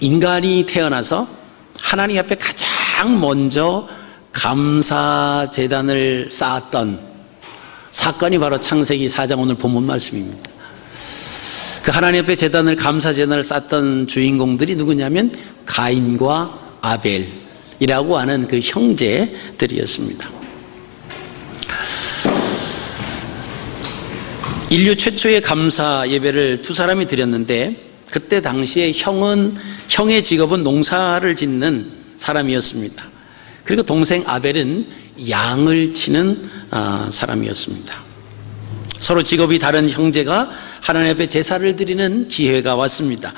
인간이 태어나서 하나님 앞에 가장 먼저 감사 제단을 쌓았던 사건이 바로 창세기 4장 오늘 본문 말씀입니다. 그 하나님 앞에 제단을 감사 제단을 쌓았던 주인공들이 누구냐면 가인과 아벨이라고 하는 그 형제들이었습니다. 인류 최초의 감사 예배를 두 사람이 드렸는데 그때 당시에 형의 직업은 농사를 짓는 사람이었습니다. 그리고 동생 아벨은 양을 치는 사람이었습니다. 서로 직업이 다른 형제가 하나님 앞에 제사를 드리는 기회가 왔습니다.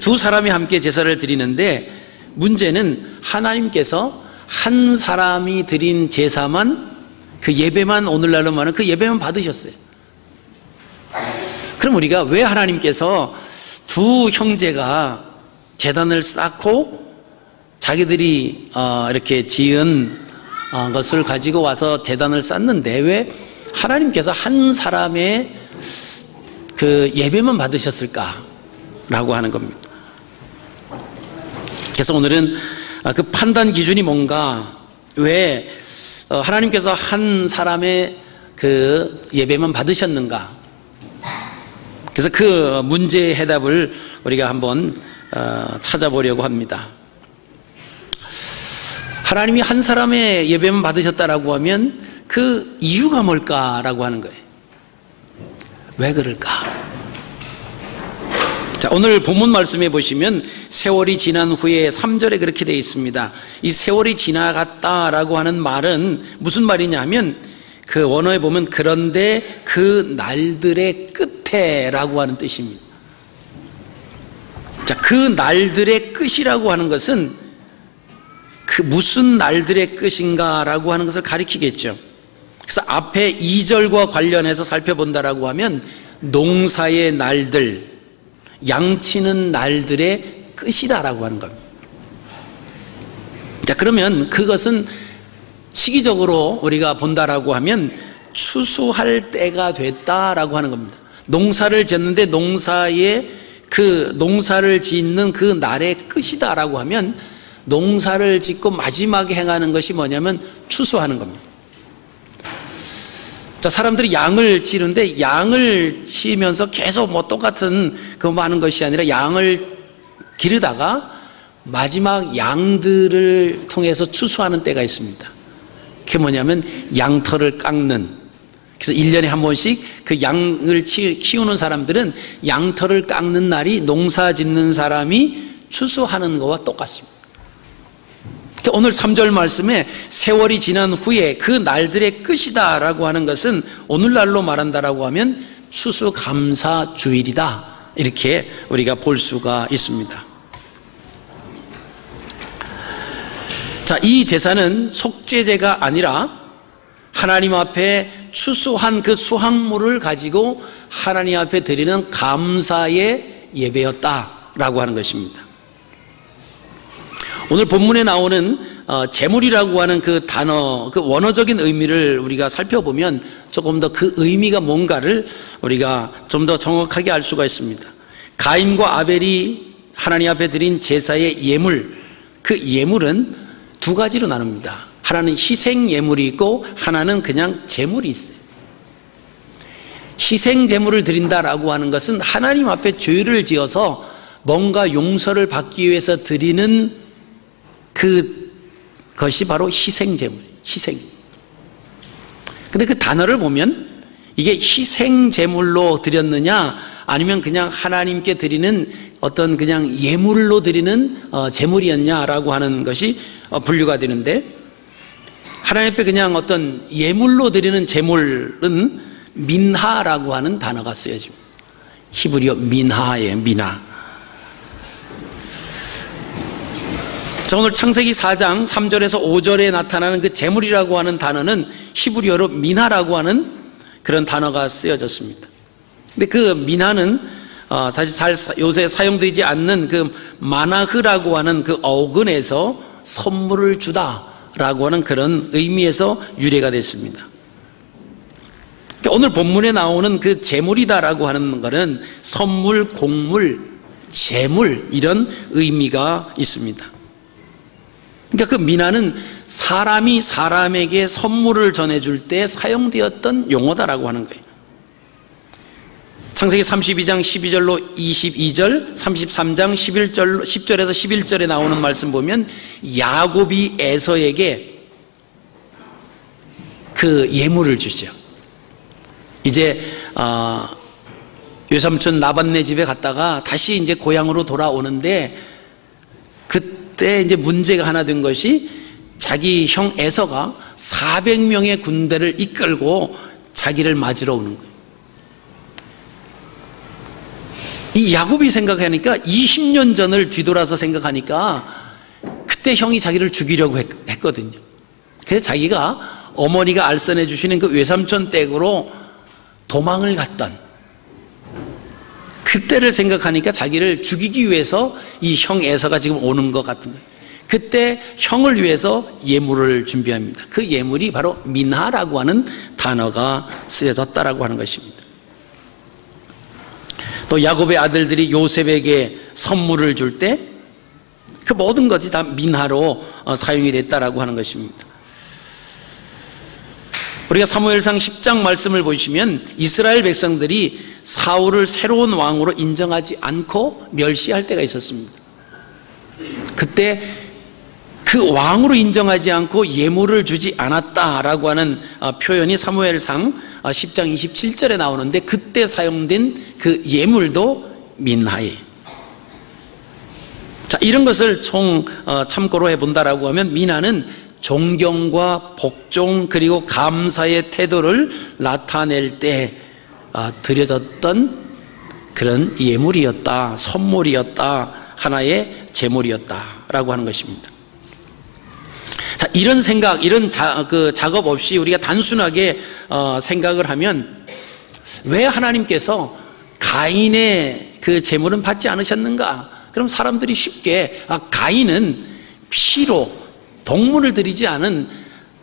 두 사람이 함께 제사를 드리는데 문제는 하나님께서 한 사람이 드린 제사만 그 예배만 오늘날로 말하면 그 예배만 받으셨어요. 그럼 우리가 왜 하나님께서 두 형제가 제단을 쌓고 자기들이 이렇게 지은 것을 가지고 와서 제단을 쌓는데 왜 하나님께서 한 사람의 그 예배만 받으셨을까라고 하는 겁니다. 그래서 오늘은 그 판단 기준이 뭔가, 왜 하나님께서 한 사람의 그 예배만 받으셨는가, 그래서 그 문제의 해답을 우리가 한번 찾아보려고 합니다. 하나님이 한 사람의 예배만 받으셨다라고 하면 그 이유가 뭘까라고 하는 거예요. 왜 그럴까? 자, 오늘 본문 말씀에 보시면 세월이 지난 후에 3절에 그렇게 되어 있습니다. 이 세월이 지나갔다라고 하는 말은 무슨 말이냐 하면 그 원어에 보면 그런데 그 날들의 끝에라고 하는 뜻입니다. 자, 그 날들의 끝이라고 하는 것은 그 무슨 날들의 끝인가라고 하는 것을 가리키겠죠. 그래서 앞에 2절과 관련해서 살펴본다라고 하면 농사의 날들, 양치는 날들의 끝이다라고 하는 겁니다. 자, 그러면 그것은 시기적으로 우리가 본다라고 하면 추수할 때가 됐다라고 하는 겁니다. 농사를 짓는데 농사를 짓는 그 날의 끝이다라고 하면 농사를 짓고 마지막에 행하는 것이 뭐냐면 추수하는 겁니다. 자, 사람들이 양을 치는데 양을 치면서 계속 똑같은 그거 하는 것이 아니라 양을 기르다가 마지막 양들을 통해서 추수하는 때가 있습니다. 그게 뭐냐면 양털을 깎는, 그래서 1년에 한 번씩 그 양을 키우는 사람들은 양털을 깎는 날이 농사 짓는 사람이 추수하는 것과 똑같습니다. 오늘 3절 말씀에 세월이 지난 후에 그 날들의 끝이다 라고 하는 것은 오늘날로 말한다라고 하면 추수감사주일이다, 이렇게 우리가 볼 수가 있습니다. 자, 이 제사는 속죄제가 아니라 하나님 앞에 추수한 그 수확물을 가지고 하나님 앞에 드리는 감사의 예배였다라고 하는 것입니다. 오늘 본문에 나오는 제물이라고 하는 그 단어, 그 원어적인 의미를 우리가 살펴보면 조금 더 그 의미가 뭔가를 우리가 좀 더 정확하게 알 수가 있습니다. 가인과 아벨이 하나님 앞에 드린 제사의 예물, 그 예물은 두 가지로 나눕니다. 하나는 희생 예물이 있고 하나는 그냥 제물이 있어요. 희생 제물을 드린다라고 하는 것은 하나님 앞에 죄를 지어서 뭔가 용서를 받기 위해서 드리는 그것이 바로 희생제물, 희생. 근데 그 단어를 보면 이게 희생제물로 드렸느냐 아니면 그냥 하나님께 드리는 어떤 그냥 예물로 드리는 제물이었냐라고 하는 것이 분류가 되는데, 하나님 앞에 그냥 어떤 예물로 드리는 제물은 민하라고 하는 단어가 쓰여집니다. 히브리어 민하예요, 민하. 자, 오늘 창세기 4장 3절에서 5절에 나타나는 그 제물이라고 하는 단어는 히브리어로 미나라고 하는 그런 단어가 쓰여졌습니다. 근데 그 미나는 사실 요새 사용되지 않는 그 마나흐라고 하는 그 어근에서 선물을 주다라고 하는 그런 의미에서 유래가 됐습니다. 그러니까 오늘 본문에 나오는 그 제물이다라고 하는 것은 선물, 곡물, 제물, 이런 의미가 있습니다. 그러니까 그 미나는 사람이 사람에게 선물을 전해줄 때 사용되었던 용어다라고 하는 거예요. 창세기 32장 12절로 22절, 33장 10절에서 11절에 나오는 말씀 보면 야곱이 에서에게 그 예물을 주죠. 이제 외삼촌 라반네 집에 갔다가 다시 이제 고향으로 돌아오는데, 그때 이제 문제가 하나 된 것이 자기 형 에서가 400명의 군대를 이끌고 자기를 맞으러 오는 거예요. 이 야곱이 생각하니까 20년 전을 뒤돌아서 생각하니까 그때 형이 자기를 죽이려고 했거든요. 그래서 자기가 어머니가 알선해 주시는 그 외삼촌 댁으로 도망을 갔던 그때를 생각하니까 자기를 죽이기 위해서 이 형 에서가 지금 오는 것 같은 거예요. 그때 형을 위해서 예물을 준비합니다. 그 예물이 바로 민하라고 하는 단어가 쓰여졌다라고 하는 것입니다. 또 야곱의 아들들이 요셉에게 선물을 줄 때 그 모든 것이 다 민하로 사용이 됐다라고 하는 것입니다. 우리가 사무엘상 10장 말씀을 보시면 이스라엘 백성들이 사울을 새로운 왕으로 인정하지 않고 멸시할 때가 있었습니다. 그때 그 왕으로 인정하지 않고 예물을 주지 않았다라고 하는 표현이 사무엘상 10장 27절에 나오는데, 그때 사용된 그 예물도 민하예요. 자, 이런 것을 참고로 해본다라고 하면 민하는 존경과 복종 그리고 감사의 태도를 나타낼 때 드려졌던 그런 예물이었다, 선물이었다, 하나의 제물이었다라고 하는 것입니다. 자, 이런 생각, 이런 작업 없이 우리가 단순하게 생각을 하면 왜 하나님께서 가인의 그 제물은 받지 않으셨는가? 그럼 사람들이 쉽게 가인은 피로 동물을 드리지 않은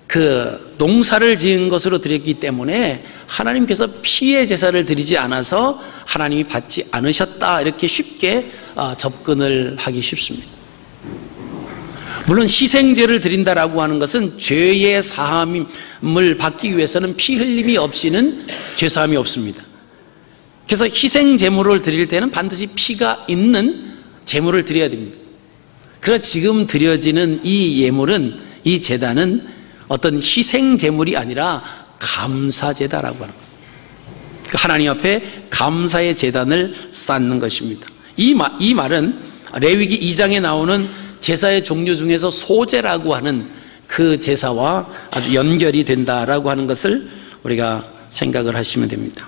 그 농사를 지은 것으로 드렸기 때문에 하나님께서 피의 제사를 드리지 않아서 하나님이 받지 않으셨다, 이렇게 쉽게 접근을 하기 쉽습니다. 물론 희생제를 드린다라고 하는 것은 죄의 사함을 받기 위해서는 피 흘림이 없이는 죄사함이 없습니다. 그래서 희생 제물을 드릴 때는 반드시 피가 있는 제물을 드려야 됩니다. 그러나 지금 드려지는 이 예물은, 이 제단은 어떤 희생 제물이 아니라 감사제다라고 하는 거예요. 하나님 앞에 감사의 제단을 쌓는 것입니다. 이 말은 레위기 2장에 나오는 제사의 종류 중에서 소제라고 하는 그 제사와 아주 연결이 된다라고 하는 것을 우리가 생각을 하시면 됩니다.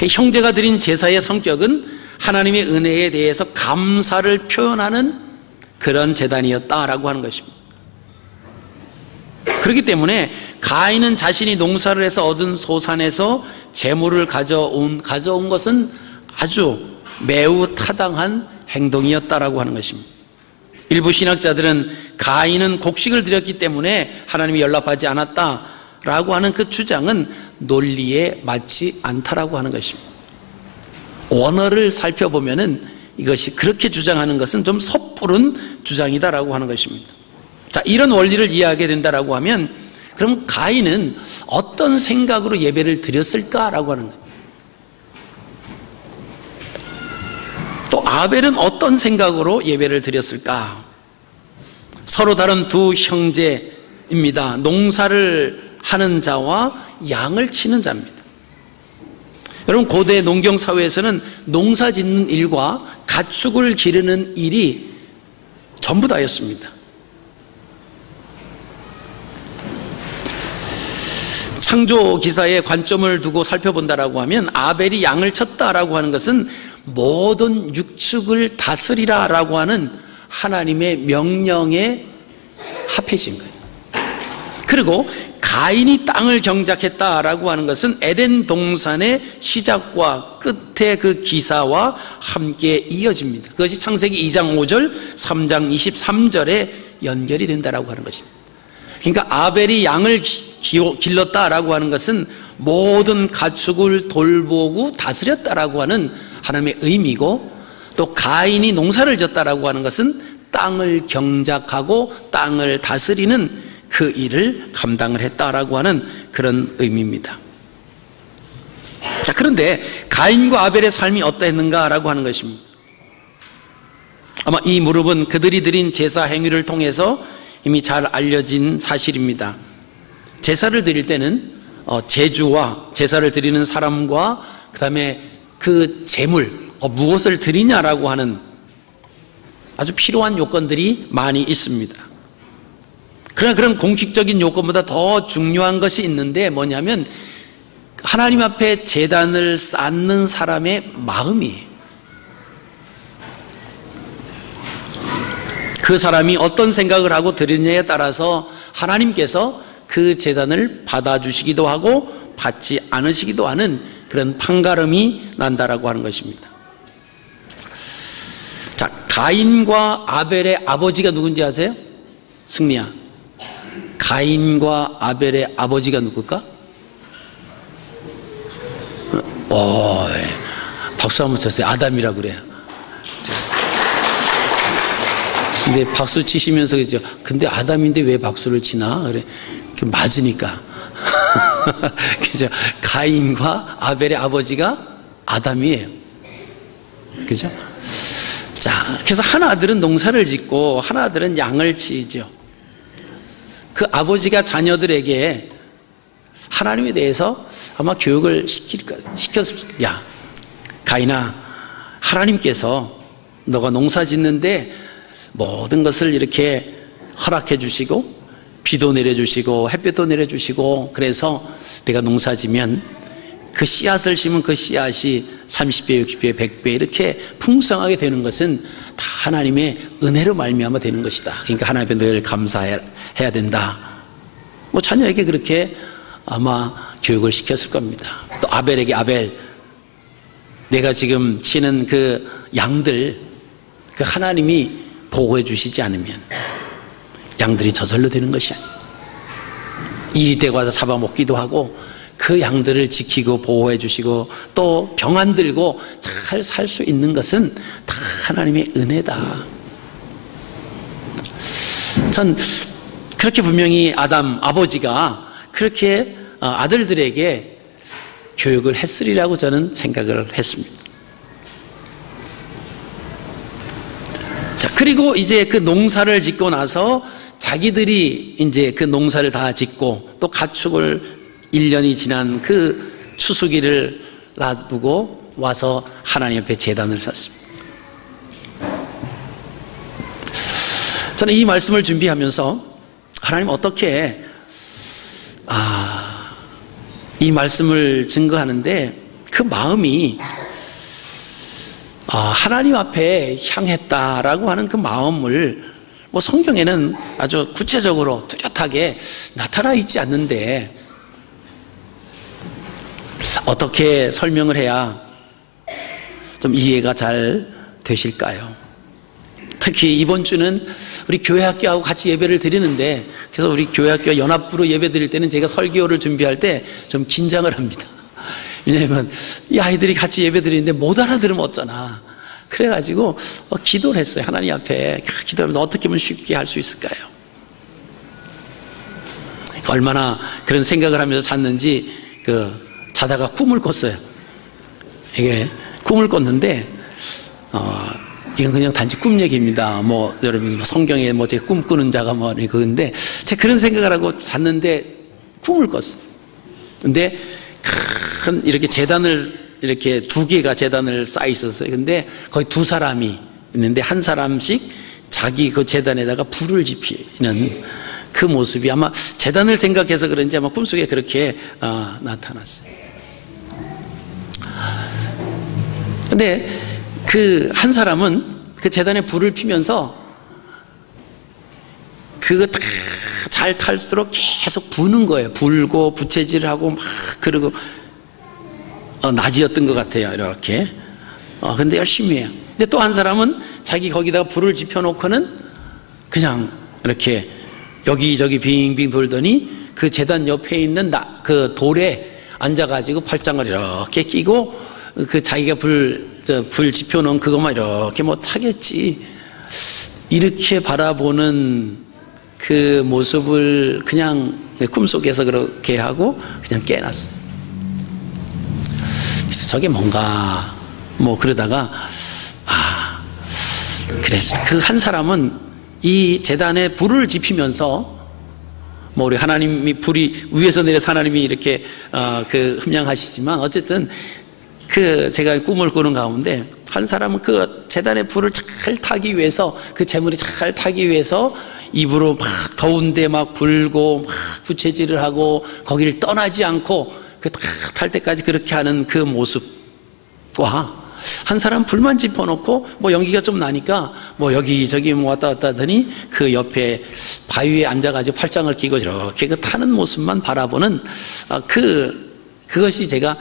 형제가 드린 제사의 성격은 하나님의 은혜에 대해서 감사를 표현하는 그런 제단이었다라고 하는 것입니다. 그렇기 때문에 가인은 자신이 농사를 해서 얻은 소산에서 제물을 가져온 것은 아주 매우 타당한 행동이었다라고 하는 것입니다. 일부 신학자들은 가인은 곡식을 드렸기 때문에 하나님이 연락하지 않았다라고 하는 그 주장은 논리에 맞지 않다라고 하는 것입니다. 원어를 살펴보면은 이것이 그렇게 주장하는 것은 좀 섣부른 주장이다라고 하는 것입니다. 자, 이런 원리를 이해하게 된다라고 하면 그럼 가인은 어떤 생각으로 예배를 드렸을까라고 하는 거예요. 또 아벨은 어떤 생각으로 예배를 드렸을까? 서로 다른 두 형제입니다. 농사를 하는 자와 양을 치는 자입니다. 여러분, 고대 농경 사회에서는 농사 짓는 일과 가축을 기르는 일이 전부 다였습니다. 창조 기사에 관점을 두고 살펴본다라고 하면 아벨이 양을 쳤다라고 하는 것은 모든 육축을 다스리라라고 하는 하나님의 명령에 합해진 거예요. 그리고 가인이 땅을 경작했다라고 하는 것은 에덴 동산의 시작과 끝의 그 기사와 함께 이어집니다. 그것이 창세기 2장 5절, 3장 23절에 연결이 된다라고 하는 것입니다. 그러니까 아벨이 양을 길렀다라고 하는 것은 모든 가축을 돌보고 다스렸다라고 하는 하나님의 의미고, 또 가인이 농사를 졌다라고 하는 것은 땅을 경작하고 땅을 다스리는 그 일을 감당을 했다라고 하는 그런 의미입니다. 자, 그런데 가인과 아벨의 삶이 어떠했는가라고 하는 것입니다. 아마 이 무릎은 그들이 드린 제사 행위를 통해서 이미 잘 알려진 사실입니다. 제사를 드릴 때는 제주와 제사를 드리는 사람과 그 다음에 그 제물, 무엇을 드리냐라고 하는 아주 필요한 요건들이 많이 있습니다. 그러나 그런 공식적인 요건보다 더 중요한 것이 있는데 뭐냐면 하나님 앞에 제단을 쌓는 사람의 마음이에요. 그 사람이 어떤 생각을 하고 드리느냐에 따라서 하나님께서 그 제단을 받아주시기도 하고 받지 않으시기도 하는 그런 판가름이 난다라고 하는 것입니다. 자, 가인과 아벨의 아버지가 누군지 아세요? 승리야, 가인과 아벨의 아버지가 누굴까? 박수 한번 쳤어요. 아담이라고 그래요. 근데 박수 치시면서 그죠? 근데 아담인데 왜 박수를 치나? 그래. 맞으니까. 그죠? 가인과 아벨의 아버지가 아담이에요. 그죠? 자, 그래서 하나들은 농사를 짓고 하나들은 양을 치죠. 그 아버지가 자녀들에게 하나님에 대해서 아마 교육을 시켰을 거예요. 야, 가인아, 하나님께서 너가 농사 짓는데 모든 것을 이렇게 허락해 주시고 비도 내려주시고 햇볕도 내려주시고 그래서 내가 농사 지면 그 씨앗을 심은 그 씨앗이 30배, 60배, 100배 이렇게 풍성하게 되는 것은 다 하나님의 은혜로 말미암아 되는 것이다. 그러니까 하나님 앞에 늘 감사해야 된다. 뭐 자녀에게 그렇게 아마 교육을 시켰을 겁니다. 또 아벨에게 아벨, 내가 지금 치는 그 양들 그 하나님이 보호해 주시지 않으면 양들이 저절로 되는 것이 아닙니다. 일이 되고 와서 잡아먹기도 하고 그 양들을 지키고 보호해 주시고 또 병 안 들고 잘 살 수 있는 것은 다 하나님의 은혜다. 전 그렇게 분명히 아담 아버지가 그렇게 아들들에게 교육을 했으리라고 저는 생각을 했습니다. 자, 그리고 이제 그 농사를 짓고 나서 자기들이 이제 그 농사를 다 짓고 또 가축을 1년이 지난 그 추수기를 놔두고 와서 하나님 앞에 제단을 쌓습니다. 저는 이 말씀을 준비하면서 하나님 어떻게 이 말씀을 증거하는데 그 마음이 하나님 앞에 향했다라고 하는 그 마음을 뭐 성경에는 아주 구체적으로 뚜렷하게 나타나 있지 않는데 어떻게 설명을 해야 좀 이해가 잘 되실까요? 특히 이번 주는 우리 교회학교하고 같이 예배를 드리는데 그래서 우리 교회학교 연합부로 예배 드릴 때는 제가 설교를 준비할 때 좀 긴장을 합니다. 왜냐하면 이 아이들이 같이 예배 드리는데 못 알아들으면 어쩌나. 그래가지고 기도를 했어요. 하나님 앞에 기도하면서 어떻게 하면 쉽게 할 수 있을까요? 얼마나 그런 생각을 하면서 잤는지 자다가 꿈을 꿨어요. 이게 꿈을 꿨는데 이건 그냥 단지 꿈 얘기입니다. 뭐 여러분 성경에 뭐 제 꿈꾸는 자가 뭐 그건데 제가 그런 생각을 하고 잤는데 꿈을 꿨어요. 근데 큰 이렇게 제단을 이렇게 2개가 제단을 쌓여 있었어요. 근데 거의 2사람이 있는데 한 사람씩 자기 그 제단에다가 불을 지피는 그 모습이 아마 제단을 생각해서 그런지 아마 꿈속에 그렇게 나타났어요. 근데 그 한 사람은 그 제단에 불을 피면서 그거 다 잘 탈수록 계속 부는 거예요. 불고 부채질을 하고 막 그러고 낮이었던 것 같아요. 이렇게. 근데 열심히 해요. 근데 또 한 사람은 자기 거기다가 불을 지펴놓고는 그냥 이렇게 여기저기 빙빙 돌더니 그 제단 옆에 있는 그 돌에 앉아가지고 팔짱을 이렇게 끼고 그 자기가 불 불 지펴놓은 그것만 이렇게 뭐 타겠지, 이렇게 바라보는 그 모습을 그냥 꿈속에서 그렇게 하고 그냥 깨놨어요. 그래서 저게 뭔가 뭐 그러다가 그래서 그 한 사람은 이 제단에 불을 지피면서 뭐 우리 하나님이 불이 위에서 내려서 하나님이 이렇게 흠양하시지만 어쨌든 그 제가 꿈을 꾸는 가운데 한 사람은 그 제단에 불을 잘 타기 위해서, 그 재물이 잘 타기 위해서 입으로 막 더운데 막 불고 막 부채질을 하고 거기를 떠나지 않고 그 딱 탈 때까지 그렇게 하는 그 모습과, 한 사람 불만 짚어놓고 뭐 연기가 좀 나니까 뭐 여기저기 뭐 왔다 갔다 하더니 그 옆에 바위에 앉아가지고 팔짱을 끼고 이렇게 그 타는 모습만 바라보는 그것이 제가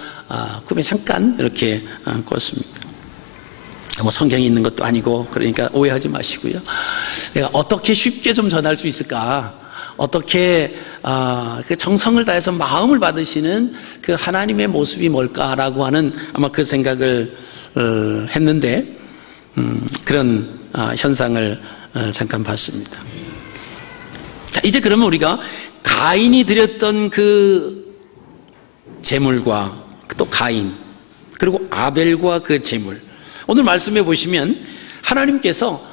꿈에 잠깐 이렇게 꿨습니다. 뭐 성경이 있는 것도 아니고, 그러니까 오해하지 마시고요. 내가 어떻게 쉽게 좀 전할 수 있을까, 어떻게 그 정성을 다해서 마음을 받으시는 그 하나님의 모습이 뭘까라고 하는 아마 그 생각을 했는데 그런 현상을 잠깐 봤습니다. 자, 이제 그러면 우리가 가인이 드렸던 그 제물과 또 가인, 그리고 아벨과 그 제물, 오늘 말씀해 보시면 하나님께서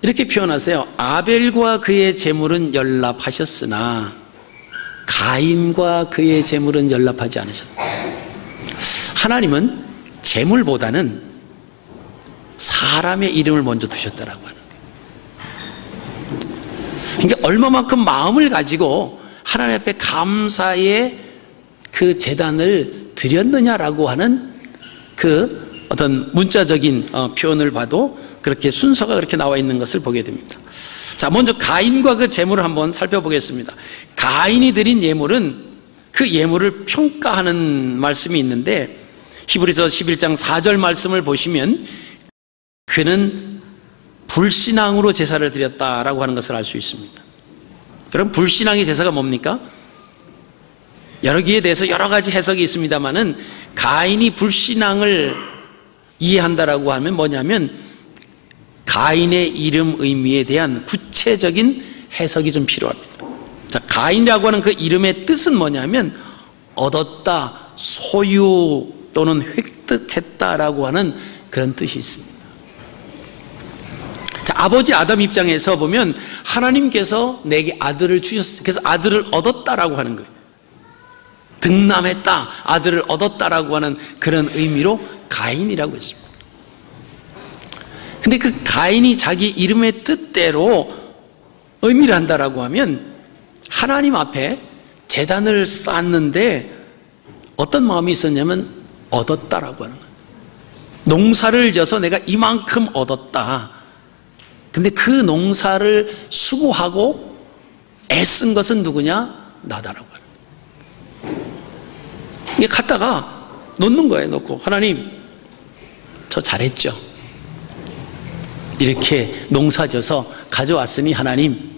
이렇게 표현하세요. 아벨과 그의 제물은 연락하셨으나 가인과 그의 제물은 연락하지 않으셨다. 하나님은 제물보다는 사람의 이름을 먼저 두셨다라고 하는 거예요. 그러니까 얼마만큼 마음을 가지고 하나님 앞에 감사의 그 제단을 드렸느냐라고 하는 그 어떤 문자적인 표현을 봐도 그렇게 순서가 그렇게 나와 있는 것을 보게 됩니다. 자, 먼저 가인과 그 제물을 한번 살펴보겠습니다. 가인이 드린 예물은 그 예물을 평가하는 말씀이 있는데, 히브리서 11장 4절 말씀을 보시면 그는 불신앙으로 제사를 드렸다라고 하는 것을 알 수 있습니다. 그럼 불신앙의 제사가 뭡니까? 여기에 대해서 여러 가지 해석이 있습니다만은 가인이 불신앙을 이해한다라고 하면 뭐냐면 가인의 이름 의미에 대한 구체적인 해석이 좀 필요합니다. 자, 가인이라고 하는 그 이름의 뜻은 뭐냐면 얻었다, 소유 또는 획득했다라고 하는 그런 뜻이 있습니다. 자, 아버지 아담 입장에서 보면 하나님께서 내게 아들을 주셨어요. 그래서 아들을 얻었다라고 하는 거예요. 득남했다, 아들을 얻었다라고 하는 그런 의미로 가인이라고 했습니다. 근데 그 가인이 자기 이름의 뜻대로 의미를 한다라고 하면 하나님 앞에 제단을 쌓았는데 어떤 마음이 있었냐면 얻었다라고 하는 거예요. 농사를 져서 내가 이만큼 얻었다. 근데 그 농사를 수고하고 애쓴 것은 누구냐? 나다라고 하는 거예요. 이게 갖다가 놓는 거예요. 놓고 하나님, 저 잘했죠? 이렇게 농사져서 가져왔으니 하나님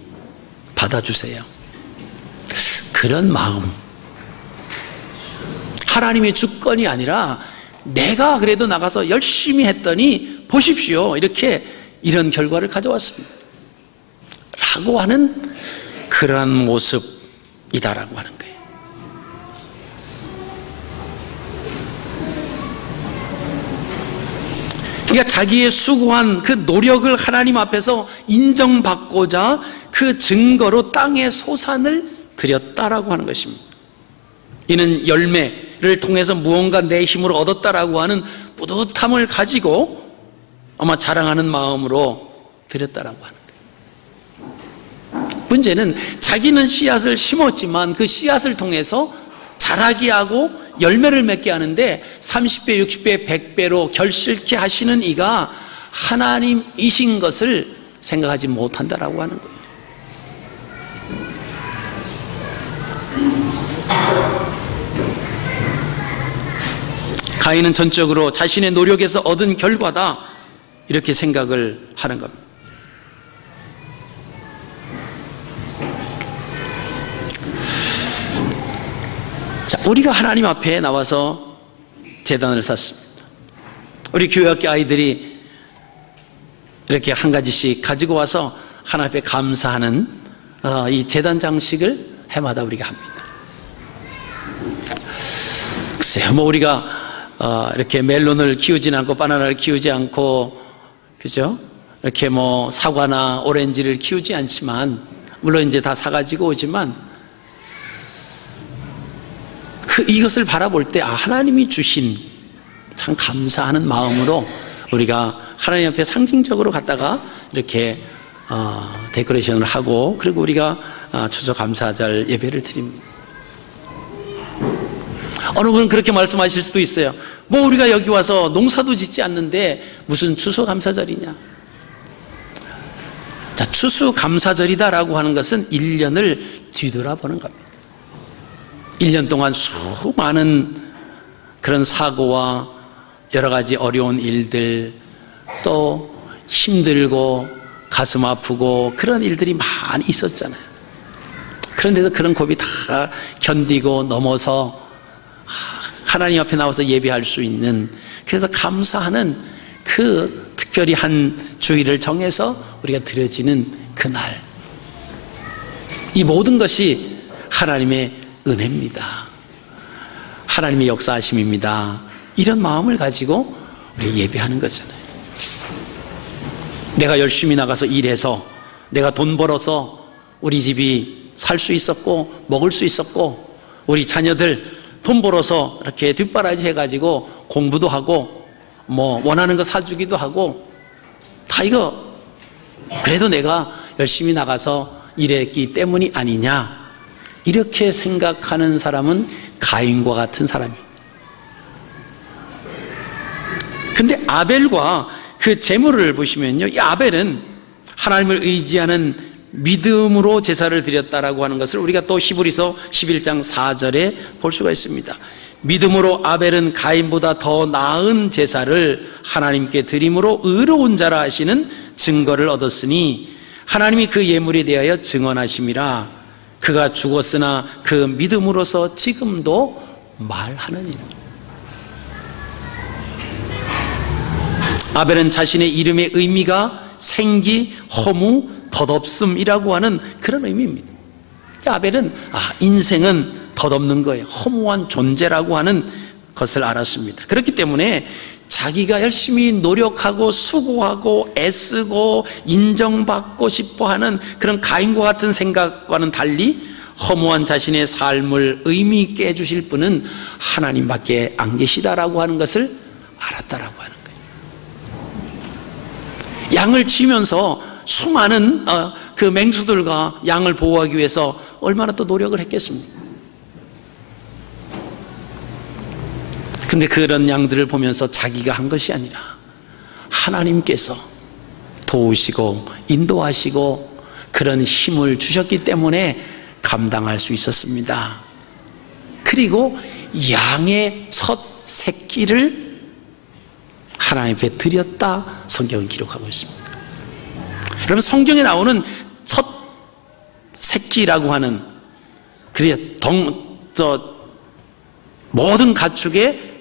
받아주세요. 그런 마음, 하나님의 주권이 아니라 내가 그래도 나가서 열심히 했더니 보십시오, 이렇게 이런 결과를 가져왔습니다 라고 하는 그러한 모습이다라고 하는 거예요. 그러니까 자기의 수고한 그 노력을 하나님 앞에서 인정받고자 그 증거로 땅의 소산을 드렸다라고 하는 것입니다. 이는 열매를 통해서 무언가 내 힘으로 얻었다라고 하는 뿌듯함을 가지고 아마 자랑하는 마음으로 드렸다라고 하는 거예요. 문제는 자기는 씨앗을 심었지만 그 씨앗을 통해서 자라게 하고 열매를 맺게 하는데 30배, 60배, 100배로 결실케 하시는 이가 하나님이신 것을 생각하지 못한다라고 하는 거예요. 가인은 전적으로 자신의 노력에서 얻은 결과다, 이렇게 생각을 하는 겁니다. 자, 우리가 하나님 앞에 나와서 제단을 쌓습니다. 우리 교회학교 아이들이 이렇게 한 가지씩 가지고 와서 하나님 앞에 감사하는 이 제단 장식을 해마다 우리가 합니다. 글쎄요, 뭐 우리가 이렇게 멜론을 키우지 않고 바나나를 키우지 않고, 그죠? 이렇게 뭐 사과나 오렌지를 키우지 않지만, 물론 이제 다 사가지고 오지만, 이것을 바라볼 때 하나님이 주신 참 감사하는 마음으로 우리가 하나님 앞에 상징적으로 갖다가 이렇게 데코레이션을 하고, 그리고 우리가 추수감사절 예배를 드립니다. 어느 분은 그렇게 말씀하실 수도 있어요. 뭐 우리가 여기 와서 농사도 짓지 않는데 무슨 추수감사절이냐. 자, 추수감사절이다라고 하는 것은 1년을 뒤돌아보는 겁니다. 1년 동안 수많은 그런 사고와 여러 가지 어려운 일들, 또 힘들고 가슴 아프고 그런 일들이 많이 있었잖아요. 그런데도 그런 고비 다 견디고 넘어서 하나님 앞에 나와서 예배할 수 있는, 그래서 감사하는 그 특별히 한 주일을 정해서 우리가 드려지는 그날, 이 모든 것이 하나님의 은혜입니다. 하나님의 역사하심입니다. 이런 마음을 가지고 우리 예배하는 거잖아요. 내가 열심히 나가서 일해서 내가 돈 벌어서 우리 집이 살 수 있었고 먹을 수 있었고, 우리 자녀들 돈 벌어서 이렇게 뒷바라지 해가지고 공부도 하고 뭐 원하는 거 사주기도 하고, 다 이거 그래도 내가 열심히 나가서 일했기 때문이 아니냐, 이렇게 생각하는 사람은 가인과 같은 사람이에요. 근데 아벨과 그 제물을 보시면요, 이 아벨은 하나님을 의지하는 믿음으로 제사를 드렸다라고 하는 것을 우리가 또 히브리서 11장 4절에 볼 수가 있습니다. 믿음으로 아벨은 가인보다 더 나은 제사를 하나님께 드림으로 의로운 자라 하시는 증거를 얻었으니 하나님이 그 예물에 대하여 증언하심이라. 그가 죽었으나 그 믿음으로서 지금도 말하느니라. 아벨은 자신의 이름의 의미가 생기, 허무, 덧없음이라고 하는 그런 의미입니다. 아벨은 인생은 덧없는 거예요. 허무한 존재라고 하는 것을 알았습니다. 그렇기 때문에 자기가 열심히 노력하고 수고하고 애쓰고 인정받고 싶어하는 그런 가인과 같은 생각과는 달리 허무한 자신의 삶을 의미 있게 해주실 분은 하나님밖에 안 계시다라고 하는 것을 알았다라고 하는 거예요. 양을 치면서 수많은 그 맹수들과 양을 보호하기 위해서 얼마나 또 노력을 했겠습니까? 근데 그런 양들을 보면서 자기가 한 것이 아니라 하나님께서 도우시고 인도하시고 그런 힘을 주셨기 때문에 감당할 수 있었습니다. 그리고 양의 첫 새끼를 하나님 앞에 드렸다, 성경은 기록하고 있습니다. 여러분, 성경에 나오는 첫 새끼라고 하는, 모든 가축의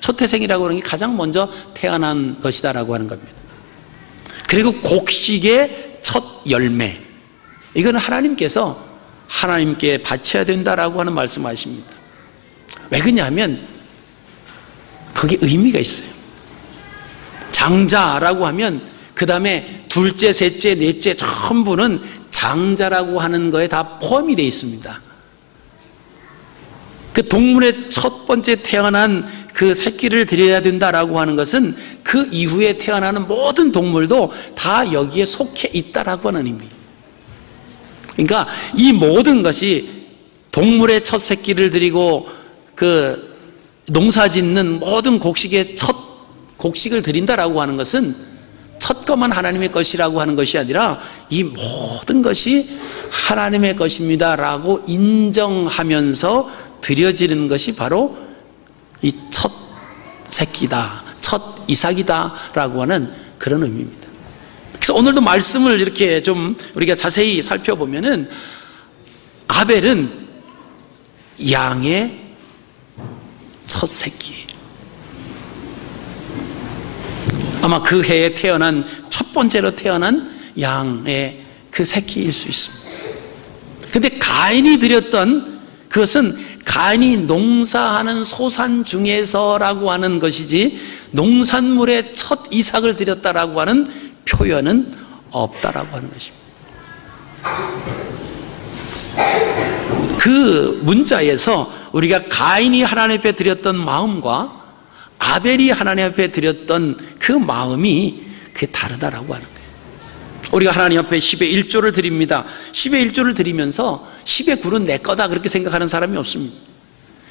초태생이라고 하는 게 가장 먼저 태어난 것이다라고 하는 겁니다. 그리고 곡식의 첫 열매, 이거는 하나님께서 하나님께 바쳐야 된다라고 하는 말씀하십니다. 왜 그러냐면 그게 의미가 있어요. 장자라고 하면 그 다음에 둘째, 셋째, 넷째 전부는 장자라고 하는 거에 다 포함이 되어 있습니다. 그 동물의 첫 번째 태어난 그 새끼를 드려야 된다라고 하는 것은 그 이후에 태어나는 모든 동물도 다 여기에 속해 있다라고 하는 의미. 그러니까 이 모든 것이 동물의 첫 새끼를 드리고 그 농사 짓는 모든 곡식의 첫 곡식을 드린다라고 하는 것은 첫 것만 하나님의 것이라고 하는 것이 아니라 이 모든 것이 하나님의 것입니다라고 인정하면서 드려지는 것이 바로 이 첫 새끼다, 첫 이삭이다라고 하는 그런 의미입니다. 그래서 오늘도 말씀을 이렇게 좀 우리가 자세히 살펴보면은 아벨은 양의 첫 새끼. 아마 그 해에 태어난 첫 번째로 태어난 양의 그 새끼일 수 있습니다. 근데 가인이 드렸던 그것은 가인이 농사하는 소산 중에서라고 하는 것이지 농산물의 첫 이삭을 드렸다라고 하는 표현은 없다라고 하는 것입니다. 그 문자에서 우리가 가인이 하나님 앞에 드렸던 마음과 아벨이 하나님 앞에 드렸던 그 마음이 그게 다르다라고 하는 거예요. 우리가 하나님 앞에 10의 1조를 드립니다. 10의 1조를 드리면서 10의 9는 내 거다 그렇게 생각하는 사람이 없습니다.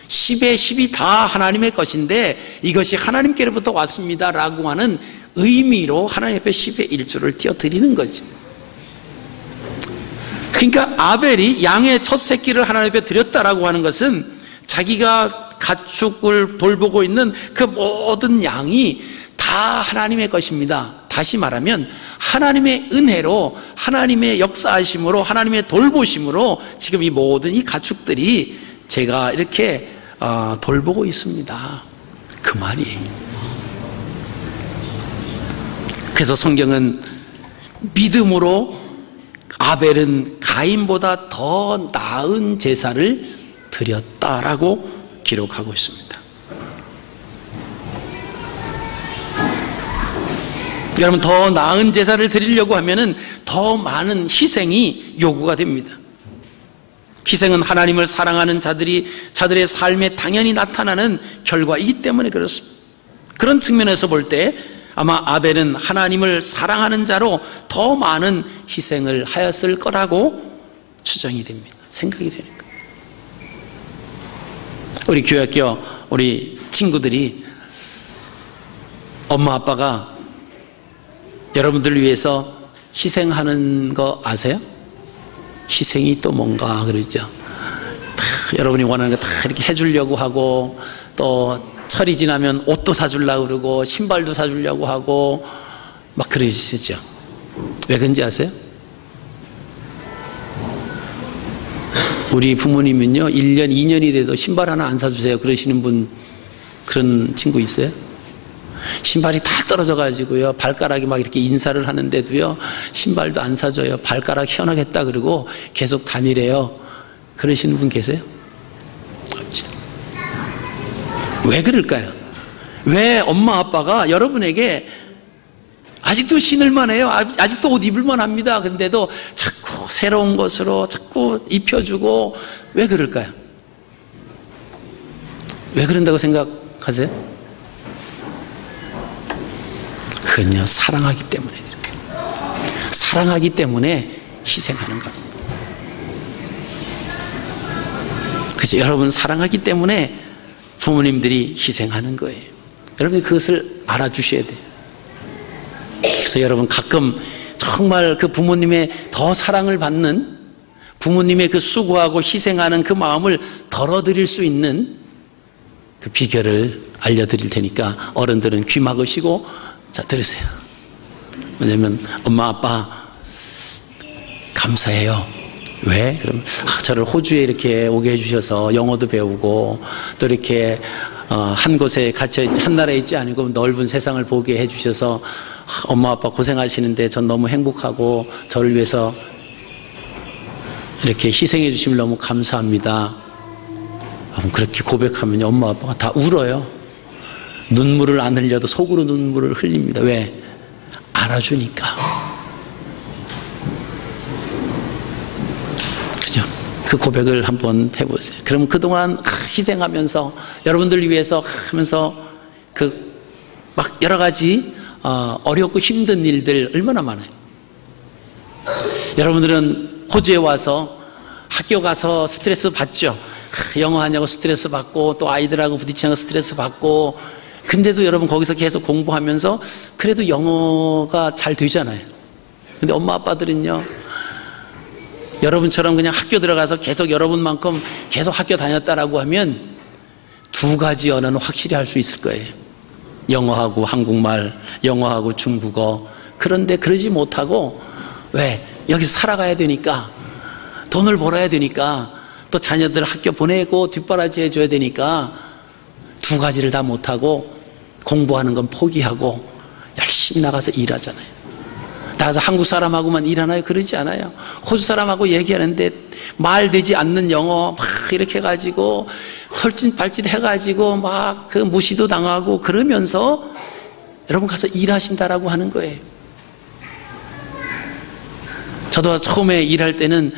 10의 10이 다 하나님의 것인데 이것이 하나님께로부터 왔습니다 라고 하는 의미로 하나님 앞에 10의 1조를 띄어드리는 거죠. 그러니까 아벨이 양의 첫 새끼를 하나님 앞에 드렸다라고 하는 것은 자기가 가축을 돌보고 있는 그 모든 양이 다 하나님의 것입니다. 다시 말하면 하나님의 은혜로, 하나님의 역사하심으로, 하나님의 돌보심으로 지금 이 모든 이 가축들이 제가 이렇게 돌보고 있습니다. 그 말이에요. 그래서 성경은 믿음으로 아벨은 가인보다 더 나은 제사를 드렸다라고 기록하고 있습니다. 여러분, 더 나은 제사를 드리려고 하면은 더 많은 희생이 요구가 됩니다. 희생은 하나님을 사랑하는 자들의 삶에 당연히 나타나는 결과이기 때문에 그렇습니다. 그런 측면에서 볼 때 아마 아벨은 하나님을 사랑하는 자로 더 많은 희생을 하였을 거라고 추정이 됩니다. 생각이 되는 거예요. 우리 교회학교 우리 친구들이 엄마 아빠가 여러분들을 위해서 희생하는 거 아세요? 희생이 또 뭔가 그러죠. 다 여러분이 원하는 거 다 이렇게 해주려고 하고 또 철이 지나면 옷도 사주려고 그러고 신발도 사주려고 하고 막 그러시죠. 왜 그런지 아세요? 우리 부모님은요 1년 2년이 돼도 신발 하나 안 사주세요 그러시는 분, 그런 친구 있어요? 신발이 다 떨어져 가지고요 발가락이 막 이렇게 인사를 하는데도요 신발도 안 사줘요. 발가락 현혹했다 그러고 계속 다니래요. 그러시는 분 계세요? 없죠. 왜 그럴까요? 왜 엄마 아빠가 여러분에게 아직도 신을만 해요. 아직도 옷 입을만 합니다. 그런데도 자꾸 새로운 것으로 자꾸 입혀주고, 왜 그럴까요? 왜 그런다고 생각하세요? 그건요 사랑하기 때문에 그래요. 사랑하기 때문에 희생하는 겁니다. 그죠? 여러분, 사랑하기 때문에 부모님들이 희생하는 거예요. 여러분이 그것을 알아주셔야 돼요. 그래서 여러분, 가끔 정말 그 부모님의 더 사랑을 받는, 부모님의 그 수고하고 희생하는 그 마음을 덜어드릴 수 있는 그 비결을 알려드릴 테니까 어른들은 귀 막으시고 자 들으세요. 왜냐면 엄마 아빠 감사해요. 왜? 그럼 저를 호주에 이렇게 오게 해주셔서 영어도 배우고 또 이렇게 한 곳에 갇혀 한 나라에 있지 않고 넓은 세상을 보게 해주셔서 엄마 아빠 고생하시는데 전 너무 행복하고 저를 위해서 이렇게 희생해 주시면 너무 감사합니다. 그렇게 고백하면 엄마 아빠가 다 울어요. 눈물을 안 흘려도 속으로 눈물을 흘립니다. 왜? 알아주니까. 그죠? 그 고백을 한번 해보세요. 그럼 그동안 희생하면서 여러분들 위해서 하면서 그 막 여러 가지 어렵고 힘든 일들 얼마나 많아요. 여러분들은 호주에 와서 학교 가서 스트레스 받죠. 영어 하냐고 스트레스 받고 또 아이들하고 부딪히는 스트레스 받고, 근데도 여러분 거기서 계속 공부하면서 그래도 영어가 잘 되잖아요. 근데 엄마 아빠들은요 여러분처럼 그냥 학교 들어가서 계속 여러분만큼 계속 학교 다녔다라고 하면 두 가지 언어는 확실히 할 수 있을 거예요. 영어하고 한국말, 영어하고 중국어. 그런데 그러지 못하고, 왜? 여기서 살아가야 되니까, 돈을 벌어야 되니까, 또 자녀들 학교 보내고 뒷바라지 해줘야 되니까 두 가지를 다 못하고 공부하는 건 포기하고 열심히 나가서 일하잖아요. 나가서 한국 사람하고만 일하나요? 그러지 않아요. 호주 사람하고 얘기하는데 말 되지 않는 영어 막 이렇게 해가지고 헐짓발짓 해가지고 막 그 무시도 당하고 그러면서 여러분 가서 일하신다라고 하는 거예요. 저도 처음에 일할 때는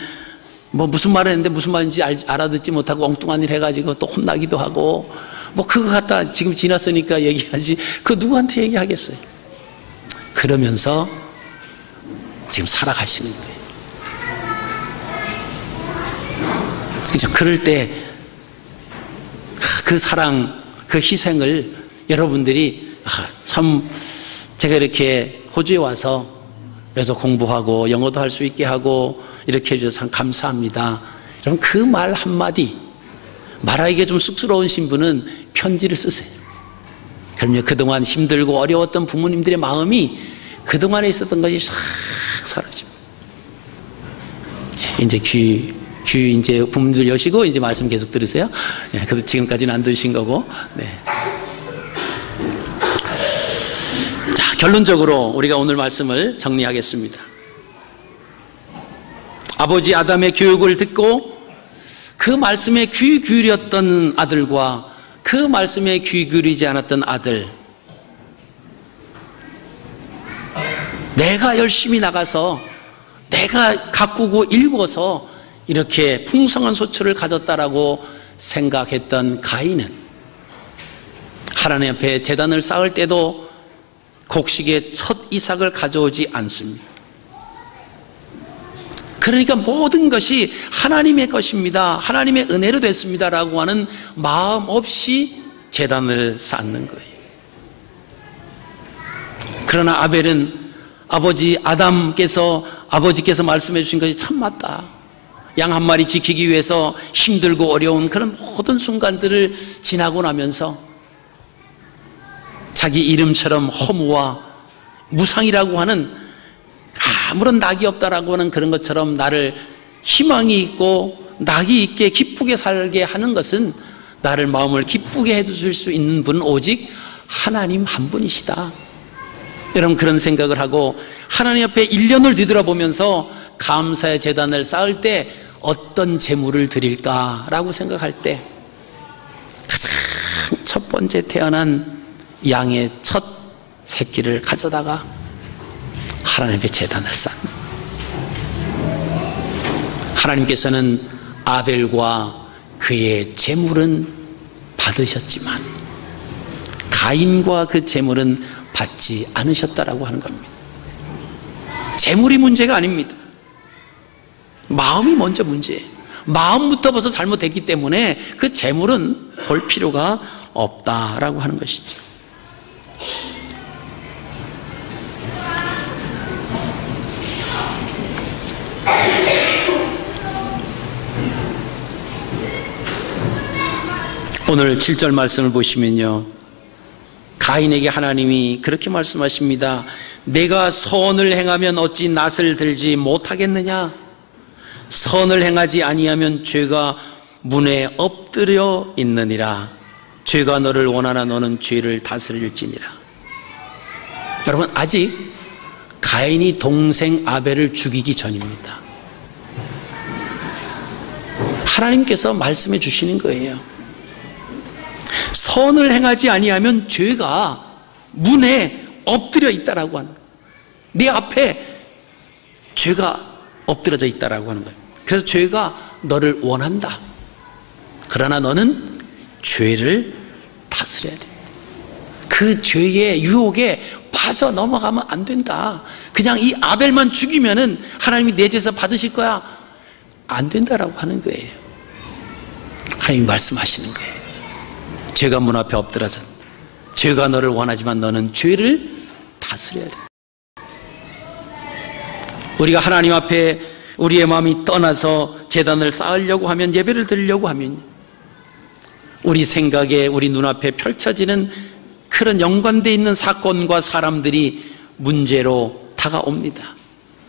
뭐 무슨 말을 했는데 무슨 말인지 알아듣지 못하고 엉뚱한 일 해가지고 또 혼나기도 하고 뭐 그거 갖다 지금 지났으니까 얘기하지 그 누구한테 얘기하겠어요. 그러면서 지금 살아가시는 거예요. 그죠? 그럴 때 그 사랑, 그 희생을 여러분들이 참 제가 이렇게 호주에 와서 여기서 공부하고 영어도 할 수 있게 하고 이렇게 해주셔서 참 감사합니다. 여러분 그 말 한마디 말하기가 좀 쑥스러우신 분은 편지를 쓰세요. 그러면 그동안 힘들고 어려웠던 부모님들의 마음이 그동안에 있었던 것이 싹 사라집니다. 이제 귀 이제 부모님들 여시고 이제 말씀 계속 들으세요. 그래도 지금까지는 안 들으신 거고. 네. 자, 결론적으로 우리가 오늘 말씀을 정리하겠습니다. 아버지 아담의 교육을 듣고 그 말씀에 귀 기울였던 아들과 그 말씀에 귀 기울이지 않았던 아들, 내가 열심히 나가서 내가 가꾸고 일궈서 이렇게 풍성한 소출을 가졌다라고 생각했던 가인은 하나님 앞에 제단을 쌓을 때도 곡식의 첫 이삭을 가져오지 않습니다. 그러니까 모든 것이 하나님의 것입니다. 하나님의 은혜로 됐습니다라고 하는 마음 없이 제단을 쌓는 거예요. 그러나 아벨은 아버지께서 말씀해 주신 것이 참 맞다. 양 한 마리 지키기 위해서 힘들고 어려운 그런 모든 순간들을 지나고 나면서 자기 이름처럼 허무와 무상이라고 하는 아무런 낙이 없다라고 하는 그런 것처럼 나를 희망이 있고 낙이 있게 기쁘게 살게 하는 것은 나를 마음을 기쁘게 해줄 수 있는 분은 오직 하나님 한 분이시다. 여러분 그런 생각을 하고 하나님 앞에 1년을 뒤돌아보면서 감사의 제단을 쌓을 때 어떤 제물을 드릴까라고 생각할 때 가장 첫 번째 태어난 양의 첫 새끼를 가져다가 하나님 앞에 제단을 쌓는, 하나님께서는 아벨과 그의 제물은 받으셨지만 가인과 그 제물은 받지 않으셨다라고 하는 겁니다. 제물이 문제가 아닙니다. 마음이 먼저 문제예요. 마음부터 벌써 잘못됐기 때문에 그 제물은 볼 필요가 없다라고 하는 것이죠. 오늘 7절 말씀을 보시면요, 가인에게 하나님이 그렇게 말씀하십니다. 내가 선을 행하면 어찌 낫을 들지 못하겠느냐? 선을 행하지 아니하면 죄가 문에 엎드려 있느니라. 죄가 너를 원하나 너는 죄를 다스릴지니라. 여러분 아직 가인이 동생 아벨을 죽이기 전입니다. 하나님께서 말씀해 주시는 거예요. 선을 행하지 아니하면 죄가 문에 엎드려 있다라고 하는 거예요. 네 앞에 죄가 엎드려져 있다라고 하는 거예요. 그래서 죄가 너를 원한다. 그러나 너는 죄를 다스려야 돼. 그 죄의 유혹에 빠져 넘어가면 안 된다. 그냥 이 아벨만 죽이면은 하나님이 내 죄에서 받으실 거야. 안 된다라고 하는 거예요. 하나님이 말씀하시는 거예요. 죄가 문 앞에 엎드려져. 죄가 너를 원하지만 너는 죄를 다스려야 돼. 우리가 하나님 앞에 우리의 마음이 떠나서 제단을 쌓으려고 하면, 예배를 드리려고 하면 우리 생각에 우리 눈앞에 펼쳐지는 그런 연관되어 있는 사건과 사람들이 문제로 다가옵니다.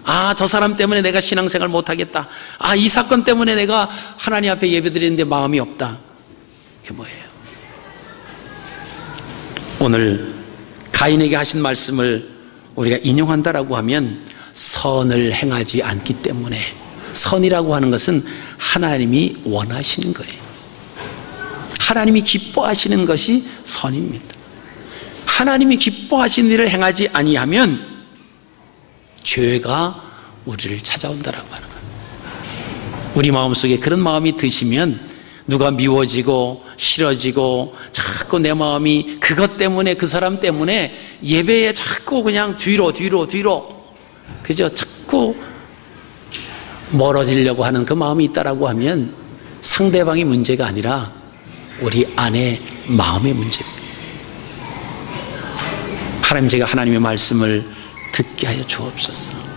아, 저 사람 때문에 내가 신앙생활 못하겠다. 아, 이 사건 때문에 내가 하나님 앞에 예배 드리는데 마음이 없다. 그게 뭐예요? 오늘 가인에게 하신 말씀을 우리가 인용한다라고 하면 선을 행하지 않기 때문에, 선이라고 하는 것은 하나님이 원하시는 거예요. 하나님이 기뻐하시는 것이 선입니다. 하나님이 기뻐하시는 일을 행하지 아니하면 죄가 우리를 찾아온다라고 하는 거예요. 우리 마음속에 그런 마음이 드시면 누가 미워지고 싫어지고 자꾸 내 마음이 그것 때문에, 그 사람 때문에 예배에 자꾸 그냥 뒤로 그죠? 자꾸 멀어지려고 하는 그 마음이 있다라고 하면 상대방이 문제가 아니라 우리 안에 마음의 문제입니다. 하나님, 제가 하나님의 말씀을 듣게 하여 주옵소서.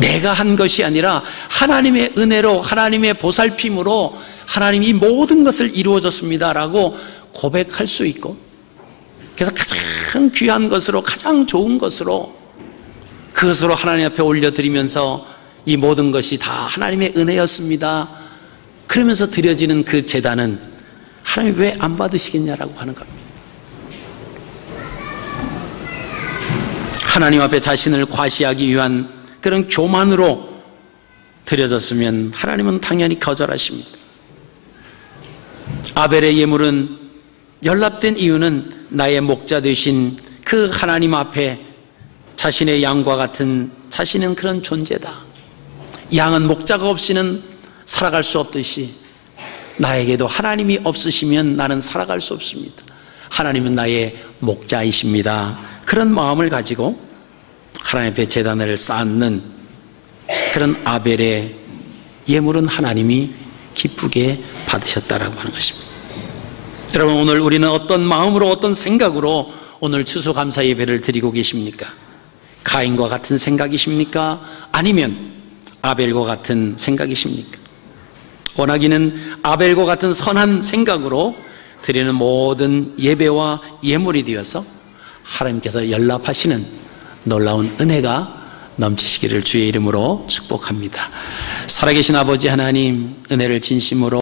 내가 한 것이 아니라 하나님의 은혜로, 하나님의 보살핌으로 하나님이 이 모든 것을 이루어졌습니다라고 고백할 수 있고, 그래서 가장 귀한 것으로, 가장 좋은 것으로, 그것으로 하나님 앞에 올려드리면서 이 모든 것이 다 하나님의 은혜였습니다, 그러면서 드려지는 그 제단은 하나님이 왜 안 받으시겠냐라고 하는 겁니다. 하나님 앞에 자신을 과시하기 위한 그런 교만으로 드려졌으면 하나님은 당연히 거절하십니다. 아벨의 예물은 연락된 이유는 나의 목자 되신 그 하나님 앞에 자신의 양과 같은, 자신은 그런 존재다. 양은 목자가 없이는 살아갈 수 없듯이 나에게도 하나님이 없으시면 나는 살아갈 수 없습니다. 하나님은 나의 목자이십니다. 그런 마음을 가지고 하나님 앞에 제단을 쌓는 그런 아벨의 예물은 하나님이 기쁘게 받으셨다라고 하는 것입니다. 여러분, 오늘 우리는 어떤 마음으로, 어떤 생각으로 오늘 추수감사 예배를 드리고 계십니까? 가인과 같은 생각이십니까? 아니면 아벨과 같은 생각이십니까? 원하기는 아벨과 같은 선한 생각으로 드리는 모든 예배와 예물이 되어서 하나님께서 연락하시는 놀라운 은혜가 넘치시기를 주의 이름으로 축복합니다. 살아계신 아버지 하나님, 은혜를 진심으로